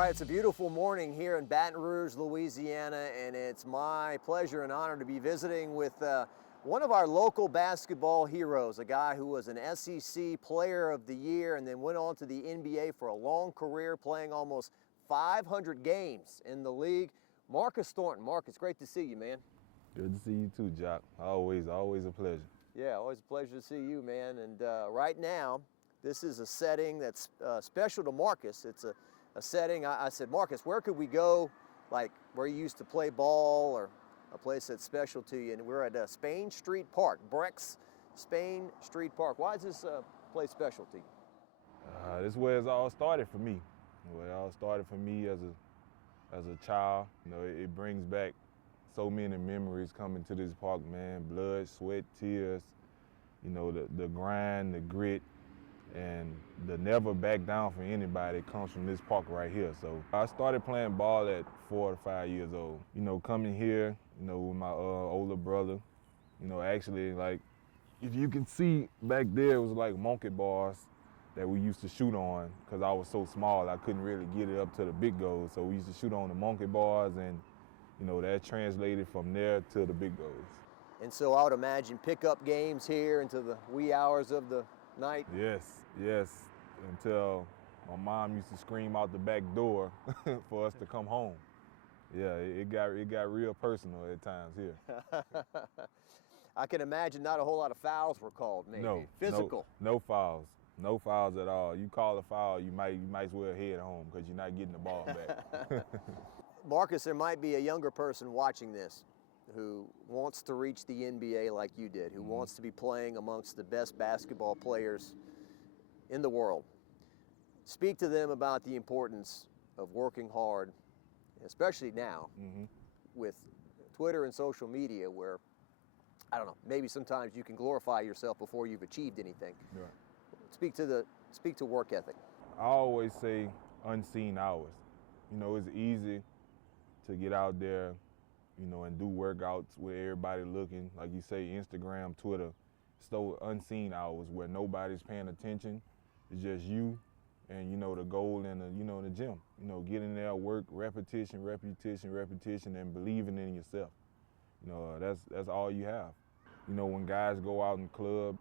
right, it's a beautiful morning here in Baton Rouge, Louisiana, and it's my pleasure and honor to be visiting with one of our local basketball heroes, a guy who was an SEC Player of the Year and then went on to the NBA for a long career, playing almost 500 games in the league. Marcus Thornton. Mark, it's great to see you, man. Good to see you too, Jock. Always a pleasure. Yeah, always a pleasure to see you, man. And right now, this is a setting that's special to Marcus. It's a setting, I said, Marcus, where could we go, like where you used to play ball or a place that's special to you? And we're at Spain Street Park, BREC's Spain Street Park. Why is this place special to you? This is where it all started for me. Where it all started for me as a child. You know, it brings back so many memories coming to this park, man. Blood, sweat, tears, you know, the grind, the grit, and the never back down for anybody comes from this park right here. So I started playing ball at 4 to 5 years old. You know, coming here, you know, with my older brother, you know, actually, like, if you can see back there, it was like monkey bars that we used to shoot on because I was so small, I couldn't really get it up to the big goals. So we used to shoot on the monkey bars, and, you know, that translated from there to the big goals. And so I would imagine pickup games here into the wee hours of the night? Yes, until my mom used to scream out the back door for us to come home. Yeah, it got real personal at times here. I can imagine not a whole lot of fouls were called, maybe. No, Physical. No fouls. No fouls at all. You call a foul, you might as well head home because you're not getting the ball back. Marcus, there might be a younger person watching this who wants to reach the NBA like you did, who wants to be playing amongst the best basketball players in the world. Speak to them about the importance of working hard, especially now with Twitter and social media where, I don't know, maybe sometimes you can glorify yourself before you've achieved anything. Right. Speak to work ethic. I always say unseen hours. You know, it's easy to get out there, you know, and do workouts with everybody looking, like you say, Instagram, Twitter. It's those unseen hours where nobody's paying attention. It's just you and, you know, the goal in the gym. You know, get in there, work, repetition, and believing in yourself. You know, that's all you have. You know, when guys go out in the club,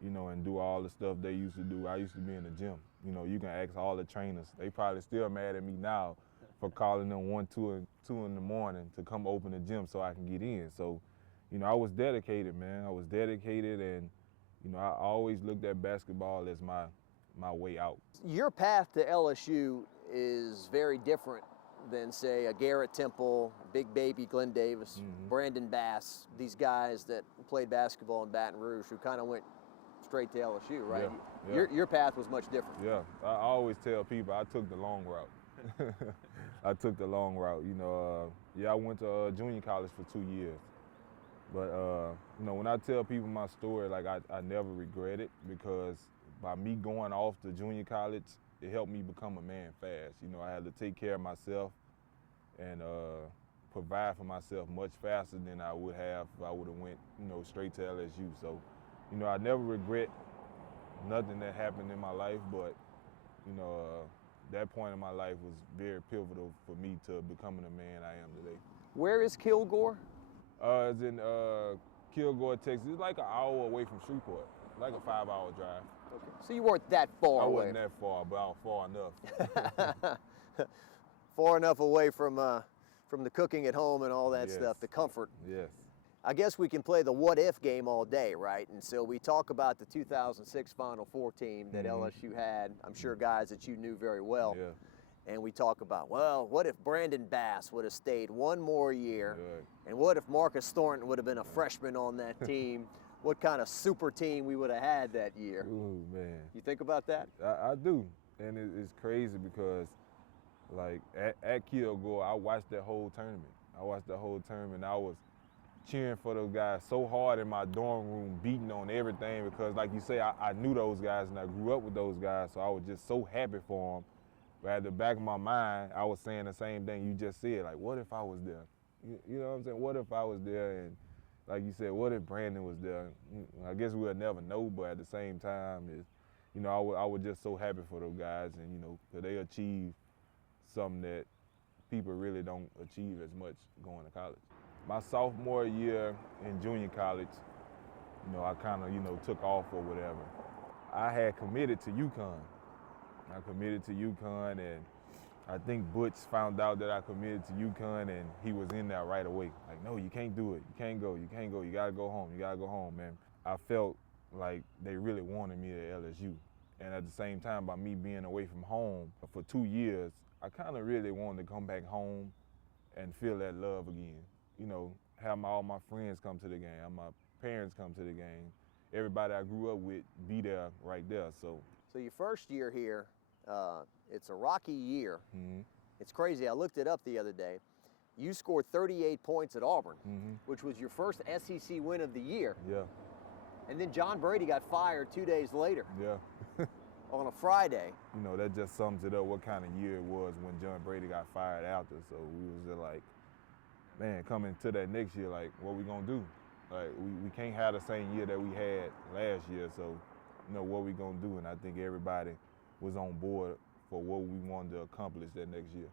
you know, and do all the stuff they used to do, I used to be in the gym. You know, you can ask all the trainers. They probably still mad at me now for calling them 1, 2 in the morning to come open the gym so I can get in. So, you know, I was dedicated, man. I was dedicated, and, you know, I always looked at basketball as my way out. Your path to LSU is very different than, say, a Garrett Temple, Big Baby Glenn Davis, Brandon Bass, these guys that played basketball in Baton Rouge who kind of went straight to LSU, right? Yeah. Your path was much different. Yeah, I always tell people I took the long route. I took the long route. You know, I went to junior college for 2 years. But, you know, when I tell people my story, like I never regret it because by me going off to junior college, it helped me become a man fast. You know, I had to take care of myself and provide for myself much faster than I would have if I would have went, you know, straight to LSU. So, you know, I never regret nothing that happened in my life, but, you know, that point in my life was very pivotal for me to becoming the man I am today. Where is Kilgore? It's in Kilgore, Texas. It's like an hour away from Shreveport, like a 5-hour drive. Okay. So you weren't that far away. I wasn't that far, but I was far enough. Far enough away from the cooking at home and all that stuff, the comfort. Yes. I guess we can play the what-if game all day, right? And so we talk about the 2006 Final Four team that LSU had, I'm sure guys that you knew very well. Yeah. And we talk about, well, what if Brandon Bass would have stayed one more year? Right. And what if Marcus Thornton would have been a freshman on that team? What kind of super team we would have had that year? Ooh, man. You think about that? I do. And it's crazy because, like, at Kilgore, I watched that whole tournament. I was cheering for those guys so hard in my dorm room, beating on everything because, like you say, I knew those guys and I grew up with those guys, so I was just so happy for them. But at the back of my mind, I was saying the same thing you just said, like, what if I was there? You know what I'm saying? What if I was there? And like you said, what if Brandon was there? I guess we'll never know, but at the same time, you know, I was just so happy for those guys, and, you know, 'cause they achieved something that people really don't achieve as much going to college. My sophomore year in junior college, I kind of, took off or whatever. I had committed to UConn. I committed to UConn, and I think Butch found out that I committed to UConn, and he was in there right away. Like, no, you can't do it. You can't go. You can't go. You got to go home. You got to go home, man. I felt like they really wanted me at LSU. And at the same time, by me being away from home for 2 years, I kind of really wanted to come back home and feel that love again. Have all my friends come to the game, have my parents come to the game, everybody I grew up with be there right there. So your first year here, it's a rocky year. Mm-hmm. It's crazy. I looked it up the other day. You scored 38 points at Auburn, Mm-hmm. which was your first SEC win of the year. Yeah, And then John Brady got fired 2 days later yeah. on a Friday. That just sums it up what kind of year it was when John Brady got fired after. So we was just like, man, coming to that next year, like, what we gonna do? Like, we can't have the same year that we had last year, so, what we gonna do? And I think everybody was on board for what we wanted to accomplish that next year.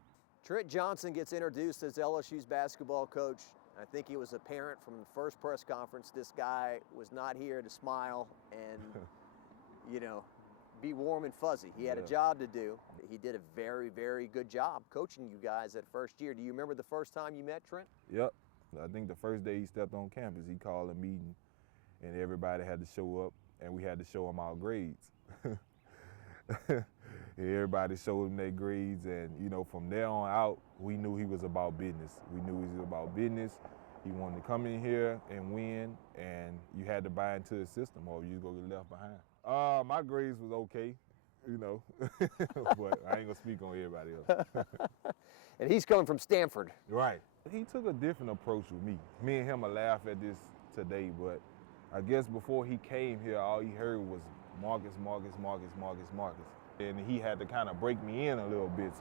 Trent Johnson gets introduced as LSU's basketball coach. I think it was apparent from the first press conference this guy was not here to smile and, be warm and fuzzy. He had a job to do. He did a very, very good job coaching you guys that first year. Do you remember the first time you met Trent? Yep. I think the first day he stepped on campus, he called a meeting, and everybody had to show up, and we had to show him our grades. Everybody showed him their grades, and, from there on out, we knew he was about business. We knew he was about business. He wanted to come in here and win, and you had to buy into the system or you was going to get left behind. My grades was okay, but I ain't going to speak on everybody else. And he's coming from Stanford. Right. He took a different approach with me. Me and him will laugh at this today, but I guess before he came here, all he heard was Marcus. And he had to kind of break me in a little bit,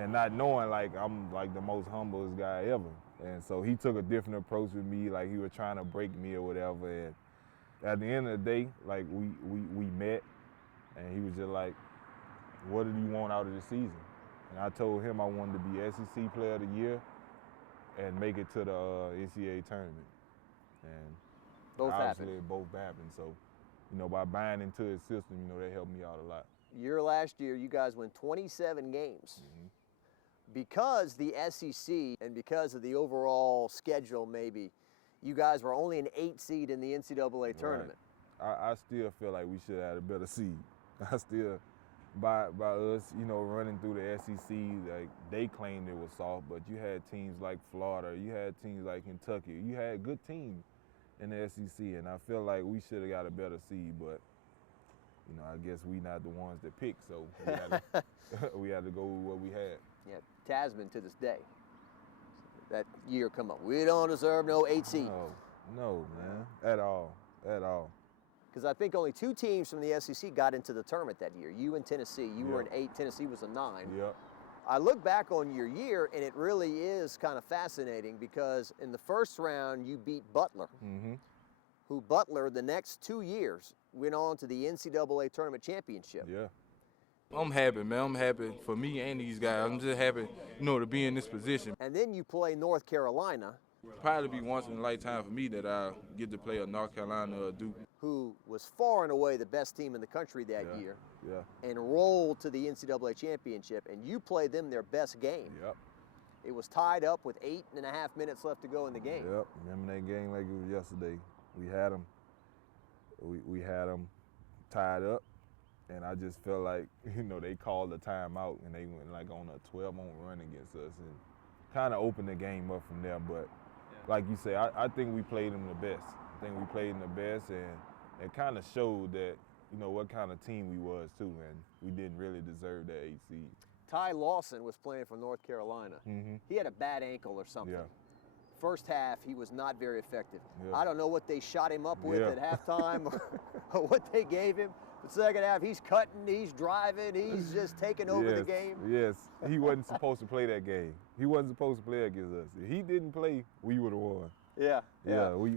and not knowing like I'm like the most humblest guy ever. And so he took a different approach with me, like he was trying to break me or whatever. And at the end of the day, like we met, and he was just like, what did you want out of the season? And I told him I wanted to be SEC Player of the Year and make it to the NCAA tournament. And both obviously happened. both happened. So, by buying into his system, that helped me out a lot. Your last year, you guys won 27 games. Mm-hmm. Because the SEC and because of the overall schedule, maybe, you guys were only an 8 seed in the NCAA tournament. I still feel like we should have had a better seed. I still, by us, running through the SEC, like they claimed it was soft, but you had teams like Florida, you had teams like Kentucky, you had good teams in the SEC, and I feel like we should have got a better seed, but I guess we not the ones that picked, so we had to go with what we had. Yeah, Tasman to this day, that year come up, we don't deserve no 8 seed. No, man, at all. Because I think only 2 teams from the SEC got into the tournament that year. You and Tennessee. You were an 8. Tennessee was a 9. Yep. I look back on your year, and it really is kind of fascinating because in the first round, you beat Butler, Mm-hmm. who Butler, the next 2 years, went on to the NCAA tournament championship. Yeah. I'm happy, man. I'm happy for me and these guys. I'm just happy, to be in this position. And then you play North Carolina, Probably be once in a lifetime for me that I get to play a North Carolina or Duke. who was far and away the best team in the country that year, Yeah. and rolled to the NCAA championship, and you played them their best game. Yep. It was tied up with 8.5 minutes left to go in the game. Yep. Remember that game like it was yesterday. We had them. We had them tied up, and I just felt like they called the timeout and they went like on a 12-0 run against us and kind of opened the game up from there. But like you say, I think we played them the best. I think we played them the best, and it kind of showed that what kind of team we was too, and we didn't really deserve that 8 seed. Ty Lawson was playing for North Carolina. Mm-hmm. He had a bad ankle or something. Yeah. First half, he was not very effective. Yeah. I don't know what they shot him up with Yeah. at halftime or what they gave him. But second half, he's cutting, he's driving, he's just taking over the game. Yes, he wasn't supposed to play that game. He wasn't supposed to play against us. If he didn't play, we would have won. Yeah. Yeah, we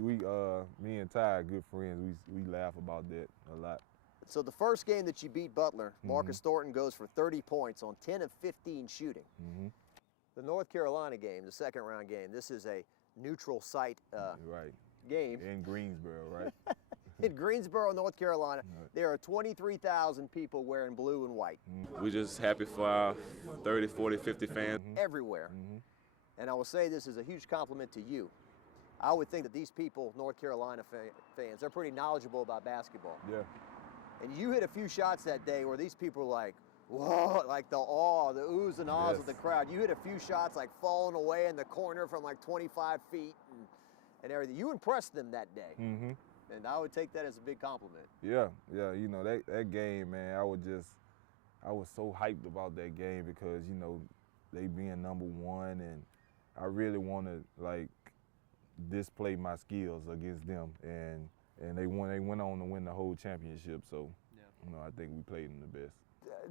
me and Ty are good friends. We laugh about that a lot. So the first game that you beat Butler, Marcus Thornton goes for 30 points on 10 of 15 shooting. The North Carolina game, the second round game, this is a neutral site Right. game. In Greensboro, right? In Greensboro, North Carolina, there are 23,000 people wearing blue and white. We're just happy for our 30, 40, 50 fans. Everywhere. And I will say this is a huge compliment to you. I would think that these people, North Carolina fans, they're pretty knowledgeable about basketball. Yeah. And you hit a few shots that day where these people were like, whoa, like the awe, the oohs and ahs of the crowd. You hit a few shots like falling away in the corner from like 25 feet and everything. You impressed them that day. And I would take that as a big compliment. Yeah, you know, that game, man, I was so hyped about that game because, you know, they being number one, and I really want to, like, display my skills against them, and they went on to win the whole championship, so, you know, I think we played them the best.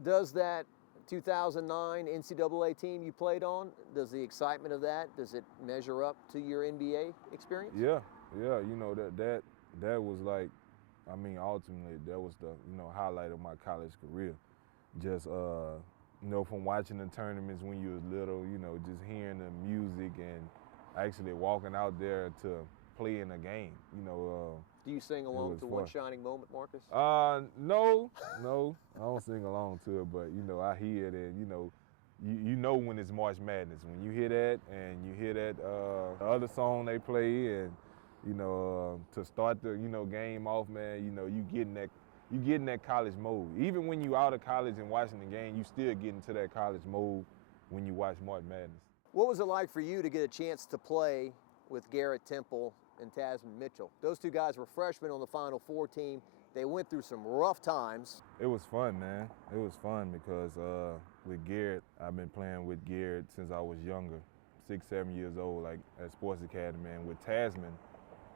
Does that 2009 NCAA team you played on, does the excitement of that, does it measure up to your NBA experience? Yeah, you know, that was like, I mean, ultimately, that was the, you know, highlight of my college career. Just, you know, from watching the tournaments when you was little, you know, just hearing the music and actually walking out there to play in a game, you know. Do you sing along to One Shining Moment, Marcus? No, I don't sing along to it, but, you know, I hear it, and, you know when it's March Madness. When you hear that, and you hear that the other song they play, and, you know, to start the, you know, game off, man, you know, you get in that college mode. Even when you out of college and watching the game, you still get into that college mode when you watch March Madness. What was it like for you to get a chance to play with Garrett Temple and Tasman Mitchell? Those two guys were freshmen on the Final Four team. They went through some rough times. It was fun, man. It was fun because with Garrett, I've been playing with Garrett since I was younger, 6, 7 years old, like at Sports Academy. And with Tasman,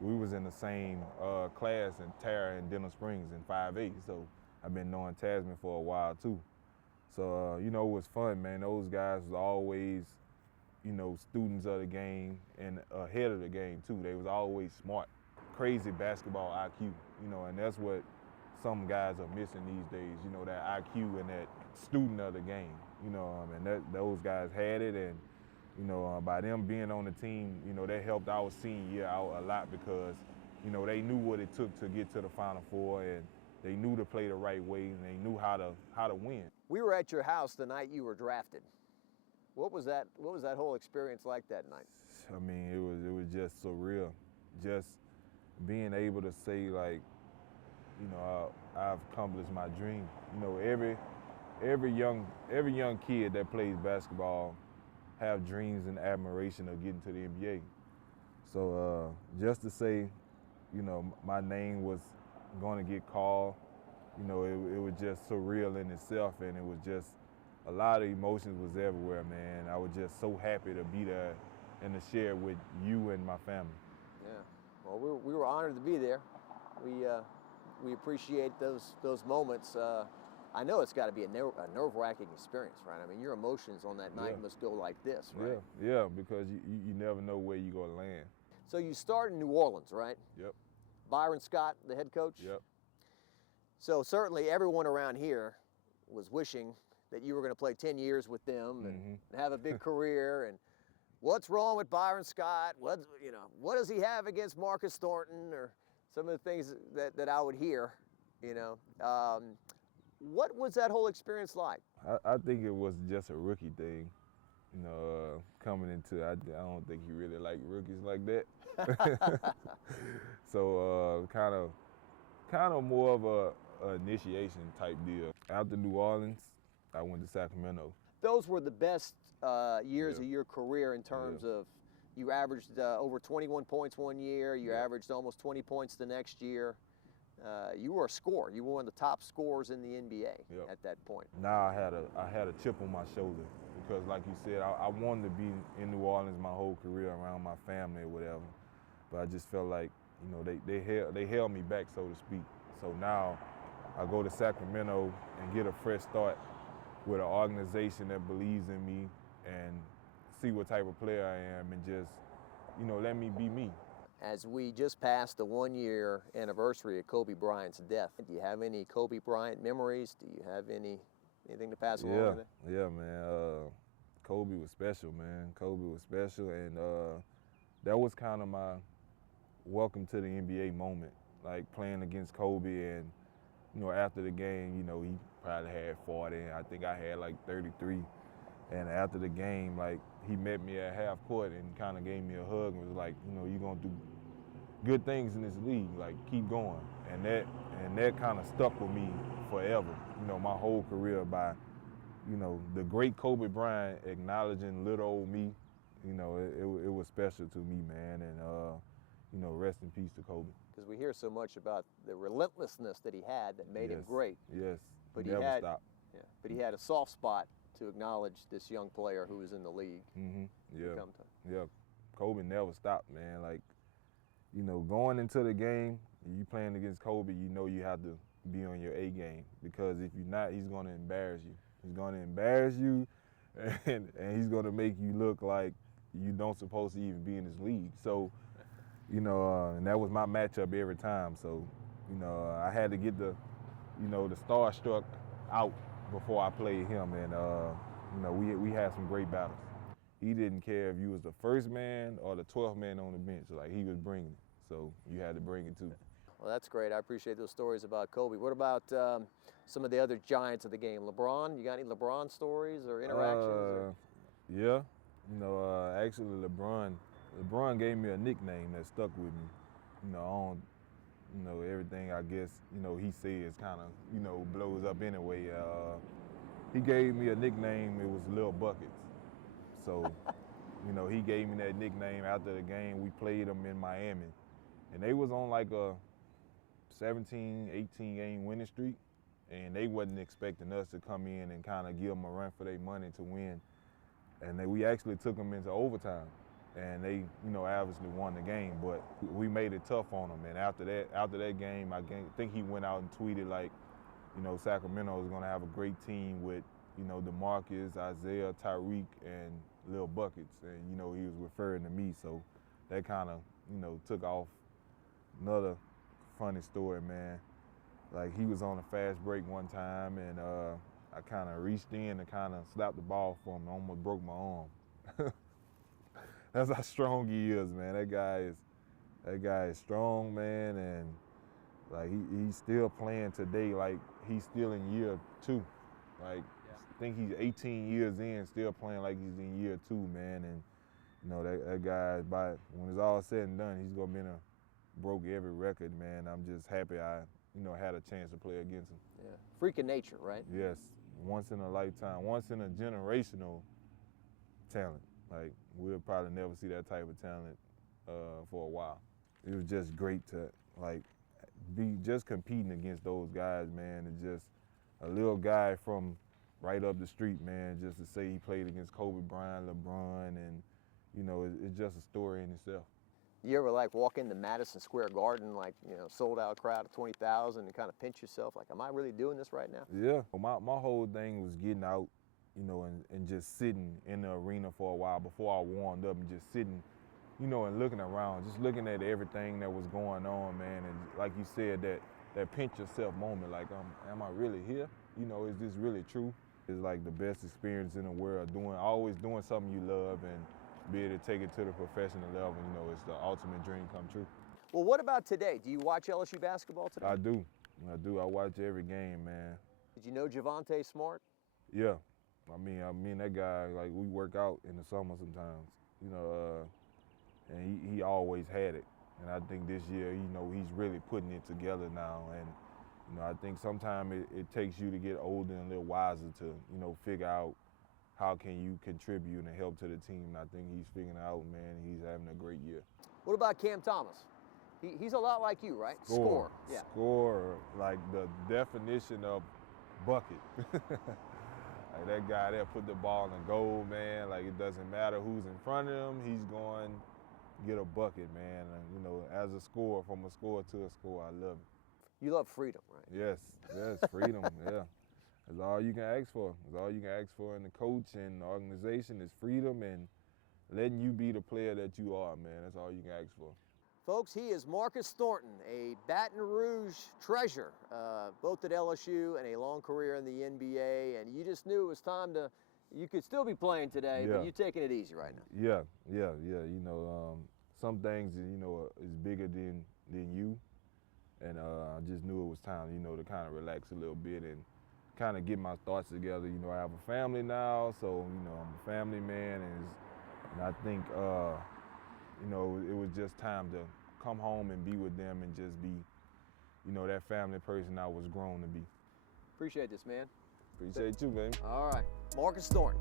we was in the same class in Tara and Denham Springs in 5A, so I've been knowing Tasman for a while too. So, you know, it was fun, man. Those guys was always, you know, students of the game and ahead of the game too. They was always smart, crazy basketball IQ, you know, and that's what some guys are missing these days, you know, that IQ and that student of the game, you know, and those guys had it, and, you know, by them being on the team, you know, that helped our senior year out a lot because, you know, they knew what it took to get to the Final Four, and they knew to play the right way, and they knew how to win. We were at your house the night you were drafted. What was that whole experience like that night? I mean, it was just surreal. Just being able to say, like, you know, I've accomplished my dream. You know, every young kid that plays basketball have dreams and admiration of getting to the NBA. So just to say, you know, my name was going to get called, you know, it was just surreal in itself, and it was just a lot of emotions was everywhere, man. I was just so happy to be there and to share with you and my family. Yeah, well, we were honored to be there. We appreciate those moments. I know it's got to be a nerve-wracking experience, right? I mean, your emotions on that night must go like this, right? Yeah, because you never know where you're going to land. So you start in New Orleans, right? Yep. Byron Scott, the head coach? Yep. So certainly everyone around here was wishing that you were going to play 10 years with them and have a big career. And what's wrong with Byron Scott? What does he have against Marcus Thornton? Or some of the things that I would hear, you know. What was that whole experience like? I think it was just a rookie thing, you know, coming into. I don't think he really liked rookies like that. So kind of more of a initiation type deal. After New Orleans, I went to Sacramento. Those were the best years of your career in terms of you averaged over 21 points one year. You averaged almost 20 points the next year. You were a scorer. You were one of the top scorers in the NBA at that point. Now I had a chip on my shoulder because, like you said, I wanted to be in New Orleans my whole career around my family or whatever. But I just felt like, you know, they held me back, so to speak. So now I go to Sacramento and get a fresh start with an organization that believes in me and see what type of player I am and just, you know, let me be me. As we just passed the 1-year anniversary of Kobe Bryant's death, do you have any Kobe Bryant memories? Do you have anything to pass along? With it? Yeah, man. Kobe was special, man. Kobe was special, and that was kind of my welcome to the NBA moment, like playing against Kobe, and after the game, he probably had 40, and I think I had like 33. And after the game, like, he met me at half court and kind of gave me a hug and was like, you're gonna do good things in this league, like, keep going. And that kind of stuck with me forever, my whole career, by, the great Kobe Bryant acknowledging little old me. It was special to me, man, and rest in peace to Kobe. Because we hear so much about the relentlessness that he had that made him great. Yes, but never stopped. Yeah, but he had a soft spot to acknowledge this young player who was in the league. Yeah, Kobe never stopped, man. Like, going into the game, you playing against Kobe, you have to be on your A game, because if you're not, he's going to embarrass you. He's going to embarrass you, and he's going to make you look like you don't supposed to even be in this league. So, and that was my matchup every time. So, I had to get the starstruck out before I played him, and we had some great battles. He didn't care if you was the first man or the 12th man on the bench. Like, he was bringing it, so you had to bring it too. Well, that's great. I appreciate those stories about Kobe. What about some of the other giants of the game? LeBron, you got any LeBron stories or interactions? Yeah, actually LeBron gave me a nickname that stuck with me. Everything, I guess, he says kind of, blows up anyway. He gave me a nickname. It was Lil Buckets. So, he gave me that nickname after the game. We played them in Miami, and they was on like a 17, 18 game winning streak, and they wasn't expecting us to come in and kind of give them a run for their money to win. And we actually took them into overtime, and they, obviously won the game, but we made it tough on them. And after that game, I think he went out and tweeted like, Sacramento is gonna have a great team with, DeMarcus, Isaiah, Tyreek, and Lil Buckets, and he was referring to me, so that kind of, took off. Another funny story, man. Like, he was on a fast break one time, and I kind of reached in and kind of slapped the ball for him. I almost broke my arm. That's how strong he is, man. That guy is strong, man, and like he's still playing today. Like, he's still in year 2. Like, I think he's 18 years in, still playing like he's in year 2, man. And that guy, when it's all said and done, he's gonna broke every record, man. I'm just happy I had a chance to play against him. Yeah, freak of nature, right? Yes, once in a lifetime, once in a generational talent. Like, we'll probably never see that type of talent for a while. It was just great to, like, be just competing against those guys, man. And just a little guy from right up the street, man, just to say he played against Kobe Bryant, LeBron, and, it's just a story in itself. You ever, like, walk into Madison Square Garden, like, sold out crowd of 20,000 and kind of pinch yourself, like, am I really doing this right now? Yeah, my whole thing was getting out, and just sitting in the arena for a while before I warmed up, and just sitting, and looking around, just looking at everything that was going on, man. And like you said, that pinch yourself moment, like, am I really here? Is this really true? It's like the best experience in the world, always doing something you love and be able to take it to the professional level. It's the ultimate dream come true. Well, what about today? Do you watch LSU basketball today? I do. I watch every game, man. Did you know Javonte Smart? Yeah. I mean that guy, like, we work out in the summer sometimes, and he always had it. And I think this year, he's really putting it together now. And, I think sometimes it takes you to get older and a little wiser to, figure out how can you contribute and help to the team. And I think he's figuring it out, man. He's having a great year. What about Cam Thomas? He's a lot like you, right? Score. Yeah. Score, like the definition of bucket. Like, that guy there put the ball in the goal, man. Like, it doesn't matter who's in front of him. He's going to get a bucket, man. And, as a scorer, from a scorer to a scorer, I love it. You love freedom, right? Yes, freedom, yeah. That's all you can ask for. That's all you can ask for in the coach and the organization is freedom and letting you be the player that you are, man. That's all you can ask for. Folks, he is Marcus Thornton, a Baton Rouge treasure, both at LSU and a long career in the NBA. And you just knew it was time to, you could still be playing today, but you're taking it easy right now. Yeah. You know, some things, you know, is bigger than you. And I just knew it was time, you know, to kind of relax a little bit and kind of get my thoughts together. You know, I have a family now, so, you know, I'm a family man. And I think, you know, it was just time to come home and be with them and just be, you know, that family person I was grown to be. Appreciate this, man. Appreciate you, baby. All right. Marcus Thornton.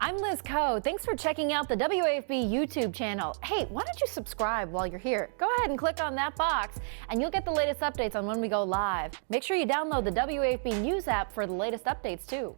I'm Liz Coe. Thanks for checking out the WAFB YouTube channel. Hey, why don't you subscribe while you're here? Go ahead and click on that box and you'll get the latest updates on when we go live. Make sure you download the WAFB News app for the latest updates too.